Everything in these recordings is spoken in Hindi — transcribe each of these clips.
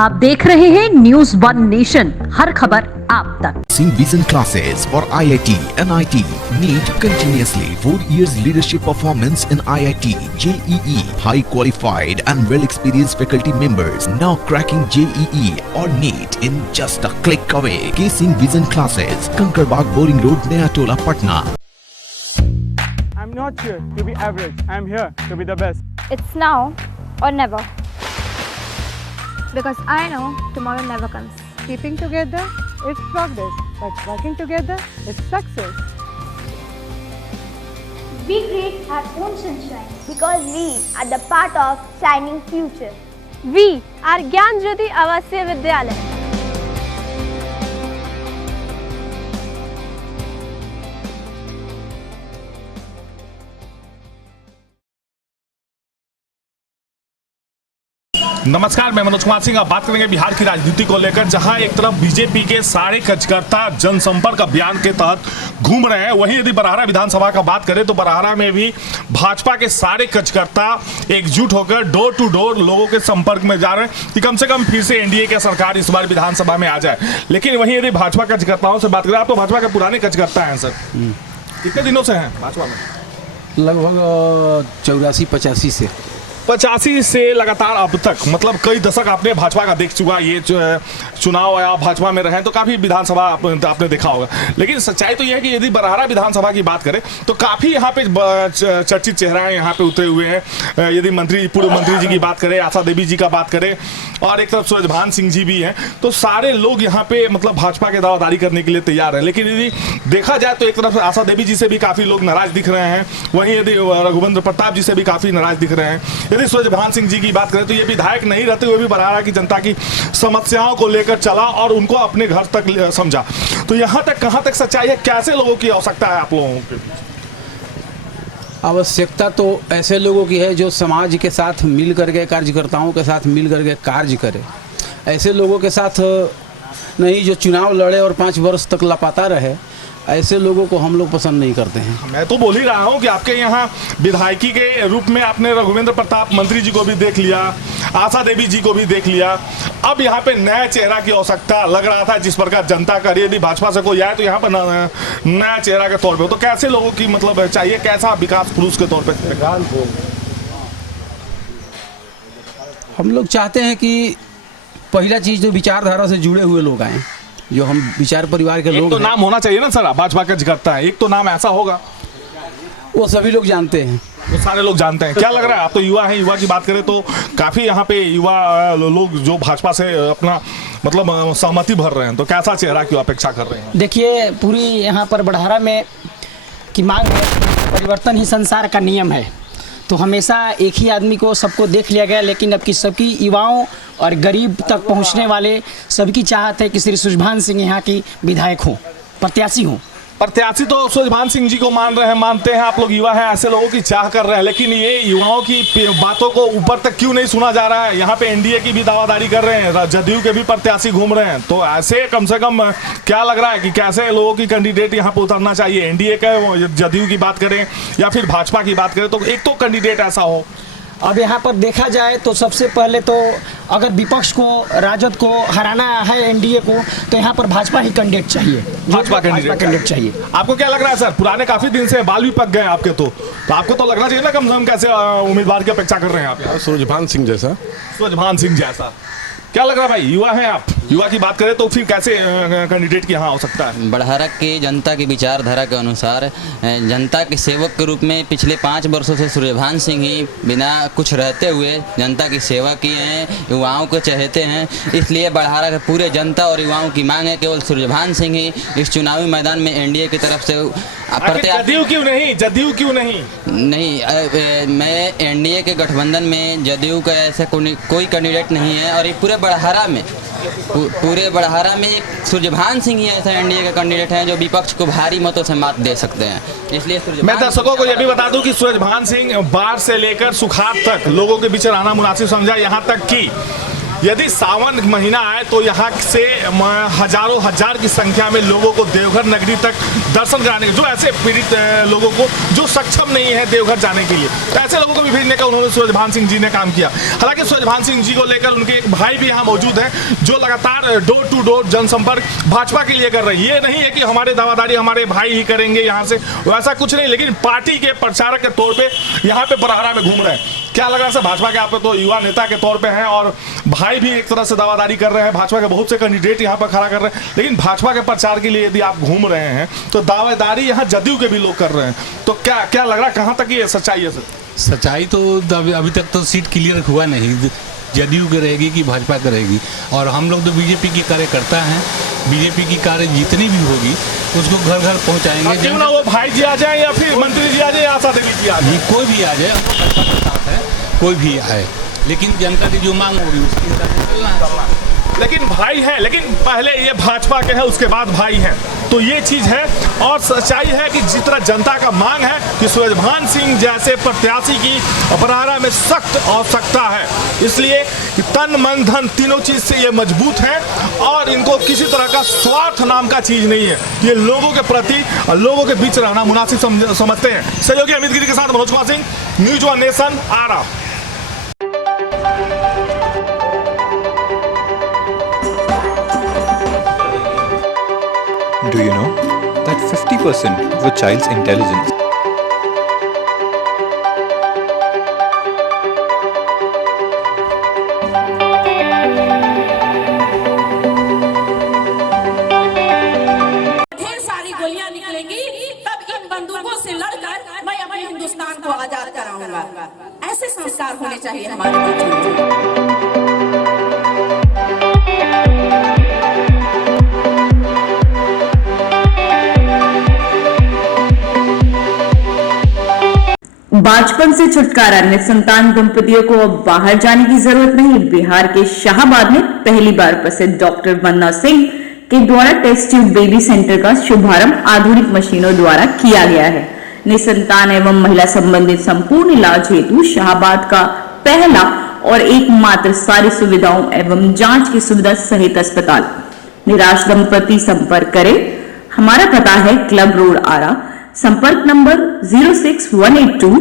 आप देख रहे हैं न्यूज़ वन नेशन, हर खबर आप तक। Vision classes for IIT, NIT, NEET continuously 4 years leadership performance in IIT, JEE, high qualified and well experienced faculty members now cracking JEE or NEET in just a click away. Casing Vision classes, Kankarbaag Boring Road, Naya Tola, Patna. I'm not here to be average. I'm here to be the best. It's now or never. Because I know tomorrow never comes. Keeping together, it's progress. But working together, it's success. We create our own sunshine. Because we are the part of shining future. We are Gyan Jyoti Avasya Vidyalaya. नमस्कार, मैं मनोज कुमार सिंह। अब बात करेंगे बिहार की राजनीति को लेकर, जहां एक तरफ बीजेपी के सारे कार्यकर्ता जनसंपर्क अभियान के तहत घूम रहे हैं, वहीं यदि बरहारा विधानसभा का बात करें तो बरहारा में भी भाजपा के सारे कार्यकर्ता एकजुट होकर डोर टू डोर लोगों के संपर्क में जा रहे हैं कि कम से कम फिर से एनडीए की सरकार इस बार विधानसभा में आ जाए। लेकिन वहीं यदि भाजपा कार्यकर्ताओं से बात करें, आप तो भाजपा के पुराने कार्यकर्ता हैं सर, कितने दिनों से हैं भाजपा में? लगभग 84-85 से 85 से लगातार अब तक, मतलब कई दशक आपने भाजपा का देख चुका। ये चुनाव आया, भाजपा में रहे तो काफ़ी विधानसभा आपने देखा होगा। लेकिन सच्चाई तो यह है कि यदि बरहारा विधानसभा की बात करें तो काफ़ी यहाँ पे चर्चित चेहरे यहाँ पे उतरे हुए हैं। यदि पूर्व मंत्री जी की बात करें, आशा देवी जी का बात करें, और एक तरफ सूरजभान सिंह जी भी हैं, तो सारे लोग यहाँ पे मतलब भाजपा के दावादारी करने के लिए तैयार है। लेकिन यदि देखा जाए तो एक तरफ आशा देवी जी से भी काफ़ी लोग नाराज दिख रहे हैं, वहीं यदि रघुवंश प्रताप जी से भी काफ़ी नाराज दिख रहे हैं। यदि सूरजभान सिंह जी की बात करें तो ये विधायक नहीं रहते हुए भी बरहारा की जनता की समस्याओं को लेकर चला और उनको अपने घर तक समझा। तो यहाँ तक कहाँ तक सच्चाई है? कैसे लोगों की आवश्यकता है आप लोगों की? आवश्यकता तो ऐसे लोगों की है जो समाज के साथ मिल करके, कार्यकर्ताओं के साथ मिल करके कार्य करे। ऐसे लोगों के साथ नहीं जो चुनाव लड़े और 5 वर्ष तक लापता रहे, ऐसे लोगों को हम लोग पसंद नहीं करते हैं। मैं तो बोल ही रहा हूँ कि आपके यहाँ विधायकी के रूप में आपने रघुवेंद्र प्रताप मंत्री जी को भी देख लिया, आशा देवी जी को भी देख लिया, अब यहाँ पे नया चेहरा की आवश्यकता लग रहा था। जिस प्रकार जनता का यदि भाजपा से कोई आए तो यहाँ पर नया चेहरा के तौर पे, तो कैसे लोगों की मतलब चाहिए, कैसा विकास पुरुष के तौर पर? हम लोग चाहते हैं कि पहला चीज़ जो विचारधारा से जुड़े हुए लोग आए, जो हम विचार परिवार के लोग। तो नाम होना चाहिए ना सर, भाजपा का करता है, एक तो नाम ऐसा होगा। वो सभी लोग जानते हैं, वो सारे लोग जानते हैं। क्या लग रहा है, आप तो युवा हैं, युवा की बात करें तो काफ़ी यहाँ पे युवा लोग जो भाजपा से अपना मतलब सहमति भर रहे हैं, तो कैसा चेहरा की अपेक्षा कर रहे हैं? देखिए, पूरी यहाँ पर बरहारा में की मांग है, परिवर्तन ही संसार का नियम है। तो हमेशा एक ही आदमी को सबको देख लिया गया, लेकिन अब की सबकी युवाओं और गरीब तक पहुंचने वाले सबकी चाहत है कि श्री सूरजभान सिंह यहाँ की विधायक हों, प्रत्याशी हों। प्रत्याशी तो सूरजभान सिंह जी को मानते हैं आप लोग, युवा हैं, ऐसे लोगों की चाह कर रहे हैं। लेकिन ये युवाओं की बातों को ऊपर तक क्यों नहीं सुना जा रहा है? यहाँ पे एनडीए की भी दावादारी कर रहे हैं, जदयू के भी प्रत्याशी घूम रहे हैं, तो ऐसे कम से कम क्या लग रहा है कि कैसे लोगों की कैंडिडेट यहाँ पे उतरना चाहिए? एनडीए का, जदयू की बात करें या फिर भाजपा की बात करें, तो एक तो कैंडिडेट ऐसा हो। अब यहाँ पर देखा जाए तो सबसे पहले तो अगर विपक्ष को, राजद को हराना है, एनडीए को, तो यहाँ पर भाजपा ही कैंडिडेट चाहिए, भाजपा कैंडिडेट चाहिए। आपको क्या लग रहा है सर? पुराने काफी दिन से बाल भी पक गए आपके, तो आपको तो लगना चाहिए ना कम से कम, कैसे उम्मीदवार की अपेक्षा कर रहे हैं आप? सूरजभान सिंह जैसा। सूरजभान सिंह जैसा क्या लग रहा है भाई? युवा हैं आप, युवा की बात करें तो फिर कैसे कैंडिडेट की यहाँ हो सकता है? बरहारा की जनता की विचारधारा के अनुसार जनता के सेवक के रूप में पिछले 5 वर्षों से सूरजभान सिंह ही बिना कुछ रहते हुए जनता की सेवा किए हैं, युवाओं को चाहते हैं। इसलिए बरहारा के पूरे जनता और युवाओं की मांग है केवल सूरजभान सिंह ही इस चुनावी मैदान में एनडीए की तरफ से जदयू क्यों नहीं? जदयू क्यों नहीं? नहीं, मैं एनडीए के गठबंधन में जदयू का ऐसा कोई कैंडिडेट नहीं है, और ये पूरे बरहारा में एक सूरजभान सिंह ही ऐसा एनडीए का कैंडिडेट है जो विपक्ष को भारी मतों से मात दे सकते हैं। इसलिए मैं दर्शकों को यह भी बता दूं कि सूरजभान सिंह बाढ़ से लेकर सुखाड़ तक लोगों के बीच रहना मुनासिब समझा, यहाँ तक कि यदि सावन महीना आए तो यहाँ से हजारों हजार की संख्या में लोगों को देवघर नगरी तक दर्शन कराने के, जो ऐसे पीड़ित लोगों को जो सक्षम नहीं है देवघर जाने के लिए, तो ऐसे लोगों को भी भेजने का उन्होंने सूरजभान सिंह जी ने काम किया। हालांकि सूरजभान सिंह जी को लेकर उनके एक भाई भी यहाँ मौजूद हैं जो लगातार डोर टू डोर जनसंपर्क भाजपा के लिए कर रहे हैं। ये नहीं है कि हमारे दावादारी हमारे भाई ही करेंगे यहाँ से, वैसा कुछ नहीं, लेकिन पार्टी के प्रचारक के तौर पे यहाँ पे बरहारा में घूम रहे हैं। क्या लग रहा है सर, भाजपा के आप तो युवा नेता के तौर पे हैं और भाई भी एक तरह से दावादारी कर रहे हैं, भाजपा के बहुत से कैंडिडेट यहाँ पर खड़ा कर रहे हैं, लेकिन भाजपा के प्रचार के लिए यदि आप घूम रहे हैं तो दावेदारी यहाँ जदयू के भी लोग कर रहे हैं, तो क्या लग रहा है कहाँ तक ये सच्चाई है सर? सच्चाई तो अभी तक तो सीट क्लियर हुआ नहीं, जदयू की रहेगी कि भाजपा की रहेगी। और हम लोग तो बीजेपी के कार्यकर्ता हैं, बीजेपी की कार्य जितनी भी होगी उसको घर घर पहुंचाएंगे। क्यों ना वो भाई जी आ जाए या फिर मंत्री जी आ जाए या आशा देवी जी आ जाए, कोई भी आ जाए, हमको भाजपा के साथ है, कोई भी आए, लेकिन जनता की जो मांग होगी उसके हिसाब से चलना है। लेकिन भाई हैं, लेकिन पहले ये भाजपा के हैं उसके बाद भाई हैं, तो ये चीज़ है। और सच्चाई है कि जिस तरह जनता का मांग है कि सूरजभान सिंह जैसे प्रत्याशी की बरहारा में सख्त आवश्यकता है, इसलिए तन मन धन तीनों चीज़ से ये मजबूत हैं और इनको किसी तरह का स्वार्थ नाम का चीज़ नहीं है। ये लोगों के प्रति और लोगों के बीच रहना मुनासिब समझते हैं। सहयोगी अमित गिरी के साथ Manoj Kumar Singh, news one nation, Arrah. Do you know that 50% of a child's intelligence ढेर सारी गोलियां निकलेंगी, तब इन बंदूकों से लड़कर मैं अपने हिंदुस्तान को आजाद कराऊंगा। ऐसे संस्कार होने चाहिए हमारे बच्चों में। बाजपन से छुटकारा, निसंतान दंपतियों को अब बाहर जाने की जरूरत नहीं। बिहार के शाहाबाद में पहली बार प्रसिद्ध डॉक्टर वंदना सिंह के द्वारा टेस्ट ट्यूब बेबी सेंटर का शुभारंभ आधुनिक मशीनों द्वारा किया गया है। निसंतान एवं महिला संबंधित संपूर्ण इलाज हेतु शाहाबाद का पहला और एकमात्र सारी सुविधाओं एवं जांच की सुविधा सहित अस्पताल। निराश दंपति संपर्क करें। हमारा पता है क्लब रोड, आरा। संपर्क नंबर 06182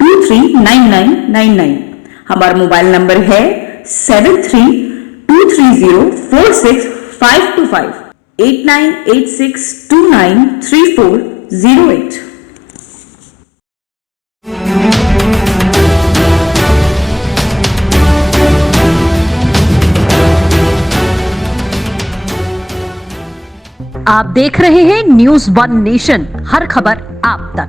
239999। हमारा मोबाइल नंबर है 7323046525 8986293408। आप देख रहे हैं न्यूज़ वन नेशन, हर खबर आप तक।